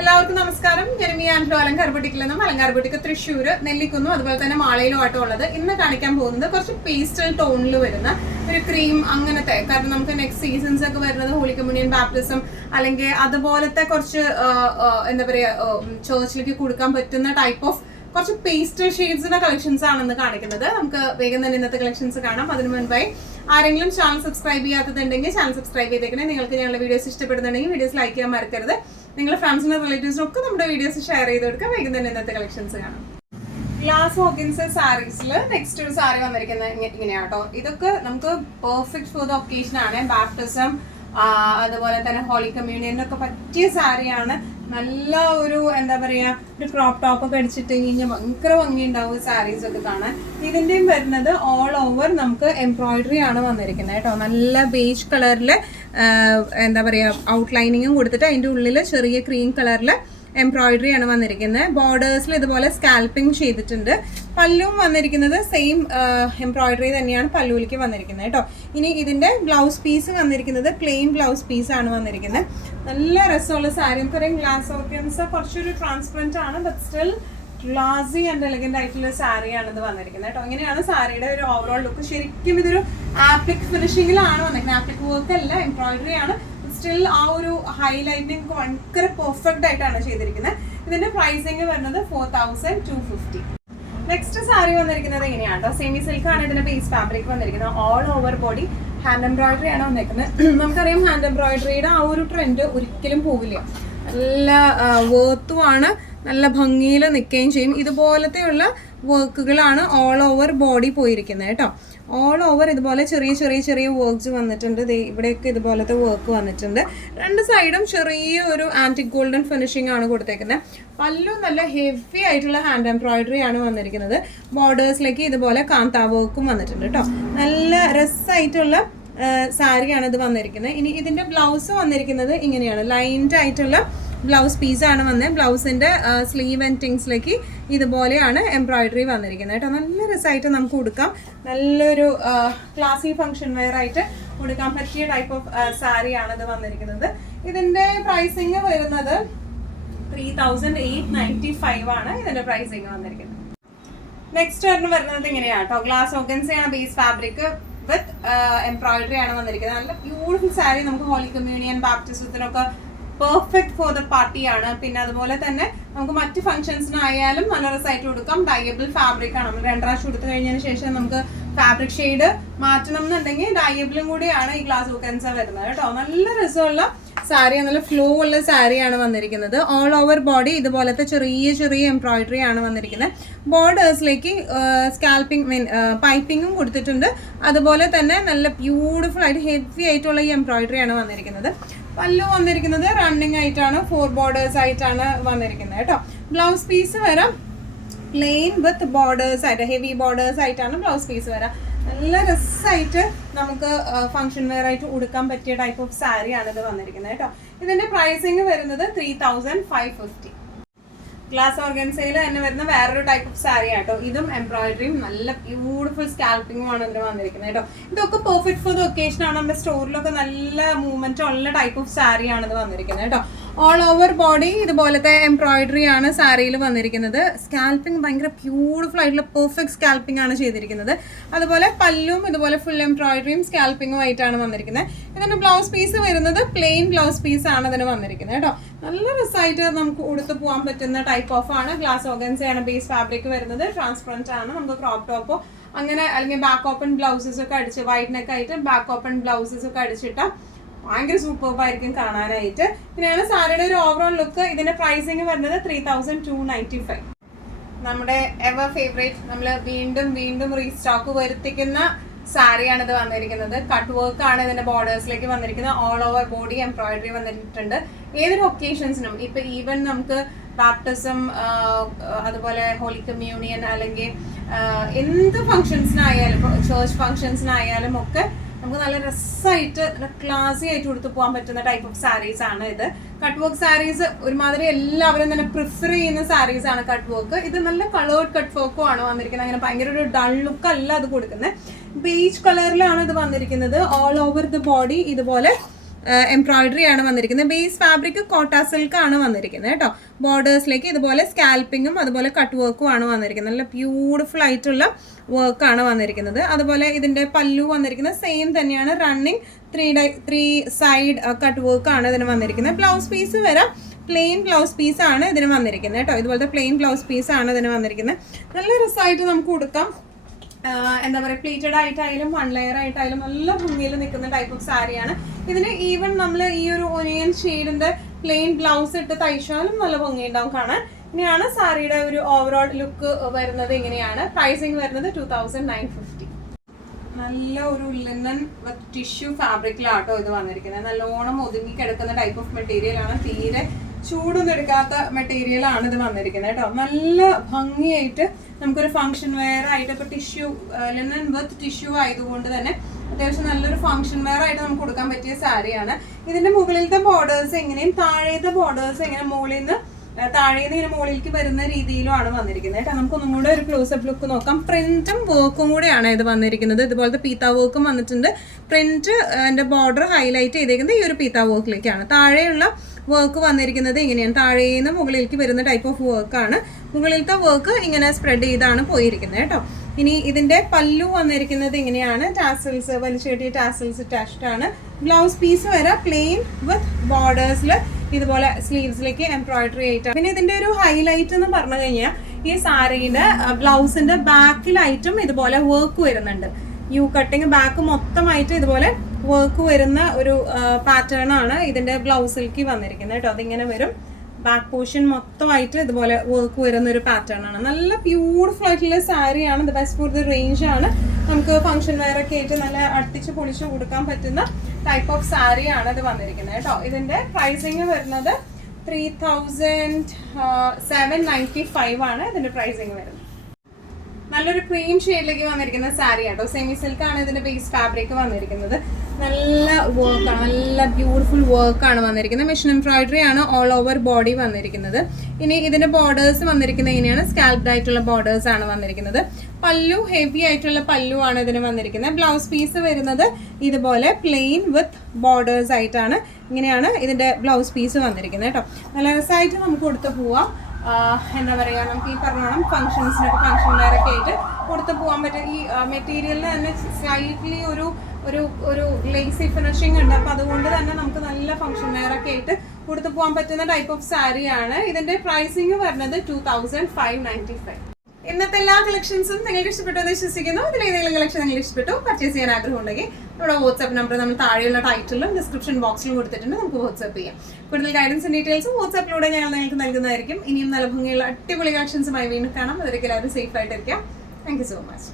എല്ലാവർക്കും നമസ്കാരം. ജെറമിയ ആൻഡ് അലങ്കാർ ബുട്ടിക്കിൽ നിന്നും അലങ്കാർ ബുട്ടിക്ക് തൃശ്ശൂർ നെല്ലിക്കുന്നും അതുപോലെ തന്നെ മാളയിലും ആട്ടോ ഉള്ളത്. ഇന്ന് കാണിക്കാൻ പോകുന്നത് കുറച്ച് പേസ്റ്റൽ ടോണിൽ വരുന്ന ഒരു ക്രീം അങ്ങനത്തെ, കാരണം നമുക്ക് നെക്സ്റ്റ് സീസൺസ് ഒക്കെ വരുന്നത് ഹോളി കമ്മ്യൂണിയൻ ബാപ്റ്റിസം അല്ലെങ്കിൽ അതുപോലത്തെ കുറച്ച് എന്താ പറയുക ചേർച്ചിലേക്ക് കൊടുക്കാൻ പറ്റുന്ന ടൈപ്പ് ഓഫ് കുറച്ച് പേസ്റ്റൽ ഷെയ്ഡ്സിന്റെ കളക്ഷൻസ് ആണെന്ന് കാണിക്കുന്നത്. നമുക്ക് വേഗം തന്നെ ഇന്നത്തെ കളക്ഷൻസ് കാണാം. അതിന് മുൻപായി ആരെങ്കിലും ചാനൽ സബ്സ്ക്രൈബ് ചെയ്യാത്തതുണ്ടെങ്കിൽ ചാനൽ സബ്സ്ക്രൈബ് ചെയ്തേക്കണേ. നിങ്ങൾക്ക് ഞങ്ങളുടെ വീഡിയോസ് ഇഷ്ടപ്പെടുന്നുണ്ടെങ്കിൽ വീഡിയോസ് ലൈക്ക് ചെയ്യാൻ മറക്കരുത്. നിങ്ങളുടെ ഫ്രണ്ട്സിനും റിലേറ്റീവ്സിനും ഒക്കെ നമ്മുടെ വീഡിയോസ് ഷെയർ ചെയ്ത് കൊടുക്കാം. വേഗം തന്നെ ഇന്നത്തെ കളക്ഷൻസ് കാണാം. ഗ്ലാസ് ഹോക്കിൻസ് സാരീസിൽ നെക്സ്റ്റ് ഒരു സാരി വന്നിരിക്കുന്നത് ഇങ്ങനെയാട്ടോ. ഇതൊക്കെ നമുക്ക് പെർഫെക്റ്റ് ഫോർ ദ ഒക്കേഷൻ ആണ്. ബാപ്റ്റിസം അതുപോലെ തന്നെ ഹോളി കമ്മ്യൂണിയനൊക്കെ പറ്റിയ സാരിയാണ്. നല്ല ഒരു എന്താ പറയാ, ഒരു ക്രോപ്പ് ടോപ്പ് ഒക്കെ അടിച്ചിട്ട് കഴിഞ്ഞാൽ ഭയങ്കര ഭംഗി ഉണ്ടാവും സാരീസ് ഒക്കെ കാണാൻ. ഇതിന്റെയും വരുന്നത് ഓൾ ഓവർ നമുക്ക് എംബ്രോയിഡറി ആണ് വന്നിരിക്കുന്നത് കേട്ടോ. നല്ല ബേജ് കളറിൽ എന്താ പറയാ ഔട്ട്ലൈനിങ്ങും കൊടുത്തിട്ട് അതിൻ്റെ ഉള്ളിൽ ചെറിയ ക്രീം കളറിൽ എംബ്രോയിഡറി ആണ് വന്നിരിക്കുന്നത്. ബോർഡേഴ്സിൽ ഇതുപോലെ സ്കാൽപ്പിംഗ് ചെയ്തിട്ടുണ്ട്. പല്ലും വന്നിരിക്കുന്നത് സെയിം എംബ്രോയിഡറി തന്നെയാണ് പല്ലുവിലേക്ക് വന്നിരിക്കുന്നത് കേട്ടോ. ഇനി ഇതിന്റെ ബ്ലൗസ് പീസ് വന്നിരിക്കുന്നത് പ്ലെയിൻ ബ്ലൗസ് പീസ് ആണ് വന്നിരിക്കുന്നത്. നല്ല രസമുള്ള സാരി. നമുക്കറിയാം ഗ്ലാസ് ഓർഗൻസ കുറച്ചൊരു ട്രാൻസ്പെറന്റ് ആണ്, but still glassy and elegant ആയിട്ടുള്ള സാരിയാണ് ഇത് വന്നിരിക്കുന്നത് കേട്ടോ. ഇങ്ങനെയാണ് സാരിയുടെ ഒരു ഓവറോൾ ലുക്ക്. ശരിക്കും ഇതൊരു ആപ്ലിക് ഫിനിഷിംഗിലാണ് വന്നിരിക്കുന്നത്. ആപ്ലിക് വർക്ക് അല്ല, എംബ്രോയിഡറി ആണ്. സ്റ്റിൽ ആ ഒരു ഹൈലൈറ്റിംഗ് ഭയങ്കര പെർഫെക്റ്റ് ആയിട്ടാണ് ചെയ്തിരിക്കുന്നത്. ഇതിന്റെ പ്രൈസിങ് വരുന്നത് 4250. നെക്സ്റ്റ് സാരി വന്നിരിക്കുന്നത് എങ്ങനെയാണ് കേട്ടോ. സെമി സിൽക്ക് ആണ് ഇതിന്റെ ബേസ് ഫാബ്രിക് വന്നിരിക്കുന്നത്. All over body hand embroidery ആണ് വന്നിരിക്കുന്നത്. നമുക്കറിയാം ഹാൻഡ് എംബ്രോയിഡറിയുടെ ആ ഒരു ട്രെൻഡ് ഒരിക്കലും പോവില്ല. നല്ല വേർത്തുമാണ്, നല്ല ഭംഗിയിൽ നിൽക്കുകയും ചെയ്യും. ഇതുപോലത്തെയുള്ള വർക്കുകളാണ് ഓൾ ഓവർ ബോഡി പോയിരിക്കുന്നത് കേട്ടോ. ഓൾ ഓവർ ഇതുപോലെ ചെറിയ ചെറിയ ചെറിയ വർക്ക്സ് വന്നിട്ടുണ്ട്. ഇവിടെയൊക്കെ ഇതുപോലത്തെ വർക്ക് വന്നിട്ടുണ്ട്. രണ്ട് സൈഡും ചെറിയ ഒരു ആന്റിക് ഗോൾഡൻ ഫിനിഷിംഗ് ആണ് കൊടുത്തേക്കുന്നത്. പല്ലു നല്ല ഹെവി ആയിട്ടുള്ള ഹാൻഡ് എംബ്രോയിഡറി ആണ് വന്നിരിക്കുന്നത്. ബോർഡേഴ്സിലേക്ക് ഇതുപോലെ കാന്താ വർക്കും വന്നിട്ടുണ്ട് കേട്ടോ. നല്ല രസമായിട്ടുള്ള സാരിയാണ് ഇത് വന്നിരിക്കുന്നത്. ഇനി ഇതിന്റെ ബ്ലൗസ് വന്നിരിക്കുന്നത് ഇങ്ങനെയാണ്. ലൈൻഡ് ആയിട്ടുള്ള ബ്ലൗസ് പീസാണ് വന്നത്. ബ്ലൗസിന്റെ സ്ലീവ് ആൻഡ് ടിങ്സിലേക്ക് ഇതുപോലെയാണ് എംബ്രോയിഡറി വന്നിരിക്കുന്നത് കേട്ടോ. നല്ല രസമായിട്ട് നമുക്ക് കൊടുക്കാം. നല്ലൊരു ക്ലാസി ഫംഗ്ഷൻ വെയർ ആയിട്ട് കൊടുക്കാൻ പറ്റിയ ടൈപ്പ് ഓഫ് സാരിയാണ് ഇത് വന്നിരിക്കുന്നത്. ഇതിന്റെ പ്രൈസിങ് വരുന്നത് 3895 ആണ് ഇതിന്റെ പ്രൈസിങ് വന്നിരിക്കുന്നത്. നെക്സ്റ്റ് വരുന്നത് ഇങ്ങനെയാണ് കേട്ടോ. ഗ്ലാസ് ഓർഗൻസയാണ് ബേസ് ഫാബ്രിക് വിത്ത് എംബ്രോയിഡറി ആണ് വന്നിരിക്കുന്നത്. നല്ല ബ്യൂട്ടിഫുൾ സാരി. നമുക്ക് ഹോളി കമ്മ്യൂണിയൻ ബാപ്റ്റിസത്തിനൊക്കെ പെർഫെക്റ്റ് ഫോർ ദ പാർട്ടിയാണ്. പിന്നെ അതുപോലെ തന്നെ നമുക്ക് മറ്റ് ഫംഗ്ഷൻസിനായാലും നല്ല രസമായിട്ട് കൊടുക്കാം. ഡയബിൾ ഫാബ്രിക് ആണ്. നമ്മൾ 2 പ്രാവശ്യം കൊടുത്തു കഴിഞ്ഞതിന് ശേഷം നമുക്ക് ഫാബ്രിക് ഷെയ്ഡ് മാറ്റണം എന്നുണ്ടെങ്കിൽ ഡയബിളും കൂടിയാണ് ഈ ഗ്ലാസ് ഓർഗൻസ വരുന്നത് കേട്ടോ. നല്ല രസമുള്ള സാരി, നല്ല ഫ്ലോ ഉള്ള സാരിയാണ് വന്നിരിക്കുന്നത്. ഓൾ ഓവർ ബോഡി ഇതുപോലത്തെ ചെറിയ ചെറിയ എംബ്രോയിഡറി ആണ് വന്നിരിക്കുന്നത്. ബോർഡേഴ്സിലേക്ക് സ്കാൽപ്പിംഗ് പൈപ്പിങ്ങും കൊടുത്തിട്ടുണ്ട്. അതുപോലെ തന്നെ നല്ല ബ്യൂട്ടിഫുൾ ആയിട്ട് ഹെവി ആയിട്ടുള്ള ഈ എംബ്രോയിഡറി ആണ് വന്നിരിക്കുന്നത്. പല്ലു വന്നിരിക്കുന്നത് റണ്ണിങ് ആയിട്ടാണ്, 4 ബോർഡേഴ്സ് ആയിട്ടാണ് വന്നിരിക്കുന്നത് കേട്ടോ. ബ്ലൗസ് പീസ് വരാം പ്ലെയിൻ വിത്ത് ബോർഡേഴ്സ് ആയിട്ട്, ഹെവി ബോർഡേഴ്സ് ആയിട്ടാണ് ബ്ലൗസ് പീസ് വരാം. നല്ല രസമായിട്ട് നമുക്ക് ഫംഗ്ഷൻ വെയർ ആയിട്ട് ഉടുക്കാൻ പറ്റിയ ടൈപ്പ് ഓഫ് സാരിയാണ് ഇത് വന്നിരിക്കുന്നത് കേട്ടോ. ഇതിന്റെ പ്രൈസിങ് വരുന്നത് 3550. ഗ്ലാസ് ഓർഗൻസയിൽ തന്നെ വരുന്ന വേറൊരു ടൈപ്പ് ഓഫ് സാരി ആട്ടോ. ഇതും എംബ്രോയിഡറിയും നല്ല ബ്യൂട്ടിഫുൾ സ്കാൽപ്പിംഗും ആണ് ഇതിന് വന്നിരിക്കുന്നത് കേട്ടോ. ഇതൊക്കെ പെർഫെക്റ്റ് ഫോർ ദ ഒക്കേഷൻ ആണ്. നമ്മുടെ സ്റ്റോറിലൊക്കെ നല്ല മൂവ്മെന്റ് ഉള്ള ടൈപ്പ് ഓഫ് സാരി ആണ് ഇത് വന്നിരിക്കുന്നത് കേട്ടോ. ഓൾ ഓവർ ബോഡി ഇതുപോലത്തെ എംബ്രോയിഡറി ആണ് സാരിയിൽ വന്നിരിക്കുന്നത്. സ്കാൽപ്പിംഗ് ഭയങ്കര ബ്യൂട്ടിഫുൾ ആയിട്ടുള്ള പെർഫെക്റ്റ് സ്കാൽപ്പിംഗ് ആണ് ചെയ്തിരിക്കുന്നത്. അതുപോലെ പല്ലും ഇതുപോലെ ഫുൾ എംബ്രോയിഡറിയും സ്കാൽപ്പിംഗും ആയിട്ടാണ് വന്നിരിക്കുന്നത്. ഇതിന്റെ ബ്ലൗസ് പീസ് വരുന്നത് പ്ലെയിൻ ബ്ലൗസ് പീസ് ആണ് ഇതിന് വന്നിരിക്കുന്നത് കേട്ടോ. നല്ല രസമായിട്ട് നമുക്ക് ഉടുത്ത് പോകാൻ പറ്റുന്ന ടൈപ്പ് ഓഫ് ആണ്. ഗ്ലാസ് ഓർഗൻസയാണ് ബേസ് ഫാബ്രിക് വരുന്നത്. ട്രാൻസ്പെറന്റ് ആണ്. നമുക്ക് ക്രോപ്പ് ടോപ്പോ അങ്ങനെ അല്ലെങ്കിൽ ബാക്ക് ഓപ്പൺ ബ്ലൗസസ് ഒക്കെ അടിച്ച് വൈറ്റ് നെക്ക് ആയിട്ട് ബാക്ക് ഓപ്പൺ ബ്ലൗസസ് ഒക്കെ അടിച്ചിട്ട് ഭയങ്കര സൂപ്പർബായിരിക്കും കാണാനായിട്ട്. ഇങ്ങനെയാണ് സാരിയുടെ ഒരു ഓവറോൾ ലുക്ക്. ഇതിന്റെ പ്രൈസിങ് വരുന്നത് 3295. നമ്മുടെ എവർ ഫേവറേറ്റ്, നമ്മൾ വീണ്ടും വീണ്ടും റീസ്റ്റോക്ക് വരുത്തിക്കുന്ന സാരിയാണ് ഇത് വന്നിരിക്കുന്നത്. കട്ട് വർക്ക് ആണ് ഇതിന്റെ ബോർഡേഴ്സിലേക്ക് വന്നിരിക്കുന്നത്. ഓൾ ഓവർ ബോഡി എംബ്രോയിഡറി വന്നിട്ടുണ്ട്. ഏതൊരു ഒക്കേഷൻസിനും, ഇപ്പൊ ഈവൻ നമുക്ക് ബാപ്റ്റിസം അതുപോലെ ഹോളി കമ്മ്യൂണിയൻ അല്ലെങ്കിൽ എന്ത് ഫംഗ്ഷൻസിനായാലും, ചേർച്ച് ഫംഗ്ഷൻസിനായാലും ഒക്കെ നമുക്ക് നല്ല രസമായിട്ട് നല്ല ക്ലാസി ആയിട്ട് കൊടുത്തു പോകാൻ പറ്റുന്ന ടൈപ്പ് ഓഫ് സാരീസ് ആണ് ഇത്. കട്ട് വർക്ക് സാരീസ് ഒരുമാതിരി എല്ലാവരും തന്നെ പ്രിഫർ ചെയ്യുന്ന സാരീസ് ആണ് കട്ട് വർക്ക്. ഇത് നല്ല കളേർഡ് കട്ട് വർക്കും ആണ് വന്നിരിക്കുന്നത്. അങ്ങനെ ഭയങ്കര ഒരു ഡൾ ലുക്ക് അല്ല അത് കൊടുക്കുന്നത്. ബീച്ച് കളറിലാണ് ഇത് വന്നിരിക്കുന്നത്. ഓൾ ഓവർ ദ ബോഡി ഇതുപോലെ എംബ്രോയിഡറി ആണ് വന്നിരിക്കുന്നത്. ബേസ് ഫാബ്രിക് കോട്ട സിൽക്ക് ആണ് വന്നിരിക്കുന്നത് കേട്ടോ. ബോർഡേഴ്സിലേക്ക് ഇതുപോലെ സ്കാൽപ്പിങ്ങും അതുപോലെ കട്ട് വർക്കും ആണ് വന്നിരിക്കുന്നത്. നല്ല ബ്യൂട്ടിഫുൾ ആയിട്ടുള്ള വർക്കാണ് വന്നിരിക്കുന്നത്. അതുപോലെ ഇതിന്റെ പല്ലു വന്നിരിക്കുന്നത് സെയിം തന്നെയാണ്. റണ്ണിങ് 3 സൈഡ് കട്ട് വർക്ക് ആണ് ഇതിന് വന്നിരിക്കുന്നത്. ബ്ലൗസ് പീസ് വരെ പ്ലെയിൻ ബ്ലൗസ് പീസ് ആണ് ഇതിന് വന്നിരിക്കുന്നത് കേട്ടോ. ഇതുപോലത്തെ പ്ലെയിൻ ബ്ലൗസ് പീസ് ആണ് ഇതിന് വന്നിരിക്കുന്നത്. നല്ല രസമായിട്ട് നമുക്ക് കൊടുക്കാം. എന്താ പറയുക, പ്ലീറ്റഡ് ആയിട്ടായാലും 1 ലെയർ ആയിട്ടായാലും നല്ല ഭംഗിയിൽ നിൽക്കുന്ന ടൈപ്പ് ഓഫ് സാരിയാണ്. ഇതിന് ഈവൻ നമ്മൾ ഈ ഒരു ഒനിയൻ ഷെയ്ഡിന്റെ പ്ലെയിൻ ബ്ലൗസ് ഇട്ട് തയ്ച്ചാലും നല്ല ഭംഗി ഉണ്ടാവും കാണാൻ. ഇനിയാണ് സാരിയുടെ ഒരു ഓവറോൾ ലുക്ക് വരുന്നത്. ഇങ്ങനെയാണ്. പ്രൈസിങ് വരുന്നത് 2950. നല്ല ഒരു ലിനൻ വിത്ത് ടിഷ്യൂ ഫാബ്രിക്കിലാട്ടോ ഇത് വന്നിരിക്കുന്നത്. നല്ലോണം ഒതുങ്ങി കിടക്കുന്ന ടൈപ്പ് ഓഫ് മെറ്റീരിയൽ ആണ്. തീരെ ചൂടൊന്നും എടുക്കാത്ത മെറ്റീരിയൽ ആണ് ഇത് വന്നിരിക്കുന്നത് കേട്ടോ. നല്ല ഭംഗിയായിട്ട് നമുക്കൊരു ഫംഗ്ഷൻ വെയർ ആയിട്ട്, ഇപ്പൊ ടിഷ്യൂ ലിനൻ വിത്ത് ടിഷ്യൂ ആയതുകൊണ്ട് തന്നെ അത്യാവശ്യം നല്ലൊരു ഫംഗ്ഷൻ വെയർ ആയിട്ട് നമുക്ക് കൊടുക്കാൻ പറ്റിയ സാരിയാണ്. ഇതിന്റെ മുകളിലത്തെ ബോർഡേഴ്സ് എങ്ങനെയും താഴത്തെ ബോർഡേഴ്സ് എങ്ങനെ മുകളിൽ നിന്ന് താഴേന്ന് ഇങ്ങനെ മുകളിലേക്ക് വരുന്ന രീതിയിലുമാണ് വന്നിരിക്കുന്നത് കേട്ടോ. നമുക്കൊന്നും കൂടെ ഒരു ക്ലോസപ്പ് ലുക്ക് നോക്കാം. പ്രിന്റും വർക്കും കൂടെയാണ് ഇത് വന്നിരിക്കുന്നത്. ഇതുപോലത്തെ പീത്ത വർക്കും വന്നിട്ടുണ്ട്. പ്രിന്റ് അതിന്റെ ബോർഡർ ഹൈലൈറ്റ് ചെയ്തേക്കുന്നത് ഈ ഒരു പീത്ത വർക്കിലേക്കാണ്. താഴെയുള്ള വർക്ക് വന്നിരിക്കുന്നത് ഇങ്ങനെയാണ്. താഴേന്ന് മുകളിലേക്ക് വരുന്ന ടൈപ്പ് ഓഫ് വർക്കാണ്. മുകളിലത്തെ വർക്ക് ഇങ്ങനെ സ്പ്രെഡ് ചെയ്താണ് പോയിരിക്കുന്നത് കേട്ടോ. ഇനി ഇതിന്റെ പല്ലു വന്നിരിക്കുന്നത് ഇങ്ങനെയാണ്. ടാസൽസ്, വലിച്ചേട്ടിയ ടാസൽസ് അറ്റാച്ച്ഡ് ആണ്. ബ്ലൗസ് പീസ് വരെ പ്ലെയിൻ വിത്ത് ബോർഡേഴ്സിൽ ഇതുപോലെ സ്ലീവ്സിലേക്ക് എംബ്രോയിഡറി ആയിട്ടാണ്. പിന്നെ ഇതിന്റെ ഒരു ഹൈലൈറ്റ് എന്ന് പറഞ്ഞു കഴിഞ്ഞാൽ ഈ സാരിയുടെ ബ്ലൗസിന്റെ ബാക്കിലായിട്ടും ഇതുപോലെ വർക്ക് വരുന്നുണ്ട്. യു കട്ടിങ് ബാക്ക് മൊത്തമായിട്ട് ഇതുപോലെ വർക്ക് വരുന്ന ഒരു പാറ്റേൺ ആണ് ഇതിന്റെ ബ്ലൗസിലേക്ക് വന്നിരിക്കുന്നത് കേട്ടോ. അതിങ്ങനെ വരും. ബാക്ക് പോർഷൻ മൊത്തമായിട്ട് ഇതുപോലെ വർക്ക് വരുന്ന ഒരു പാറ്റേൺ ആണ്. നല്ല ബ്യൂട്ടിഫുൾ ആയിട്ടുള്ള സാരിയാണ്. The best for the range ആണ്. നമുക്ക് ഫംഗ്ഷൻ വെയർ ഒക്കെ ആയിട്ട് നല്ല അടിച്ച് പൊളിച്ച് കൊടുക്കാൻ പറ്റുന്ന ടൈപ്പ് ഓഫ് സാരിയാണ് ഇത് വന്നിരിക്കുന്നത് കേട്ടോ. ഇതിന്റെ പ്രൈസിങ് വരുന്നത് 3795 ആണ് ഇതിന്റെ പ്രൈസിങ് വരുന്നത്. നല്ലൊരു ക്രീം ഷെയ്ഡിലേക്ക് വന്നിരിക്കുന്ന സാരി ആട്ടോ. സെമി സിൽക്ക് ആണ് ഇതിന്റെ ബേസ് ഫാബ്രിക് വന്നിരിക്കുന്നത്. നല്ല വർക്കാണ്, നല്ല ബ്യൂട്ടിഫുൾ വർക്കാണ് വന്നിരിക്കുന്നത്. മെഷീൻ എംബ്രോയിഡറി ആണ് ഓൾ ഓവർ ബോഡി വന്നിരിക്കുന്നത്. ഇനി ഇതിന്റെ ബോർഡേഴ്സ് വന്നിരിക്കുന്നത് ഇങ്ങനെയാണ്. സ്കാൽപ്ഡ് ആയിട്ടുള്ള ബോർഡേഴ്സ് ആണ് വന്നിരിക്കുന്നത്. പല്ലു ഹെവി ആയിട്ടുള്ള പല്ലു ആണ് ഇതിന് വന്നിരിക്കുന്നത്. ബ്ലൗസ് പീസ് വരുന്നത് ഇതുപോലെ പ്ലെയിൻ വിത്ത് ബോർഡേഴ്സ് ആയിട്ടാണ്. ഇങ്ങനെയാണ് ഇതിന്റെ ബ്ലൗസ് പീസ് വന്നിരിക്കുന്നത് കേട്ടോ. നല്ല രസമായിട്ട് നമുക്ക് കൊടുത്തു പോവാം. എന്താ പറയുക, നമുക്ക് ഈ പറഞ്ഞോണം ഫംഗ്ഷൻസിനൊക്കെ ഫംഗ്ഷൻ വെയറൊക്കെ ആയിട്ട് കൊടുത്തു പോകാൻ പറ്റും. ഈ മെറ്റീരിയലിൽ തന്നെ സ്ലൈറ്റ്ലി ഒരു ഒരു ഒരു ലേസി ഫിനിഷിംഗ് ഉണ്ട്. അപ്പോൾ അതുകൊണ്ട് തന്നെ നമുക്ക് നല്ല ഫംഗ്ഷൻ വെയറൊക്കെ ആയിട്ട് കൊടുത്തു പോകാൻ പറ്റുന്ന ടൈപ്പ് ഓഫ് സാരിയാണ്. ഇതിന്റെ പ്രൈസിങ് വരുന്നത് 2595. ഇന്നത്തെ എല്ലാ കളക്ഷൻസും നിങ്ങൾക്ക് ഇഷ്ടപ്പെട്ടു എന്ന് വിശ്വസിക്കുന്നു. ഇതിൽ ഏതെങ്കിലും കളക്ഷൻ നിങ്ങൾ ഇഷ്ടപ്പെട്ടു പർച്ചേസ് ചെയ്യാൻ ആഗ്രഹം ഉണ്ടെങ്കിൽ നമ്മുടെ വാട്സ്ആപ്പ് നമ്പർ നമ്മൾ താഴെയുള്ള ടൈറ്റിലും ഡിസ്ക്രിപ്ഷൻ ബോക്സിലും കൊടുത്തിട്ടുണ്ട്. നമുക്ക് വാട്സ്ആപ്പ് ചെയ്യാം. കൂടുതൽ ഗൈഡൻസും ഡീറ്റെയിൽസും വാട്സ്ആപ്പിലൂടെ ഞങ്ങൾ നിങ്ങൾക്ക് നൽകുന്നതായിരിക്കും. ഇനിയും നല്ല ഭംഗിയുള്ള അടിപൊളി കളക്ഷൻസുമായി വീണ്ടും കാണാം. അതിലേക്ക് എല്ലാവരും സേഫ് ആയിട്ടിരിക്കാം. Thank you so much.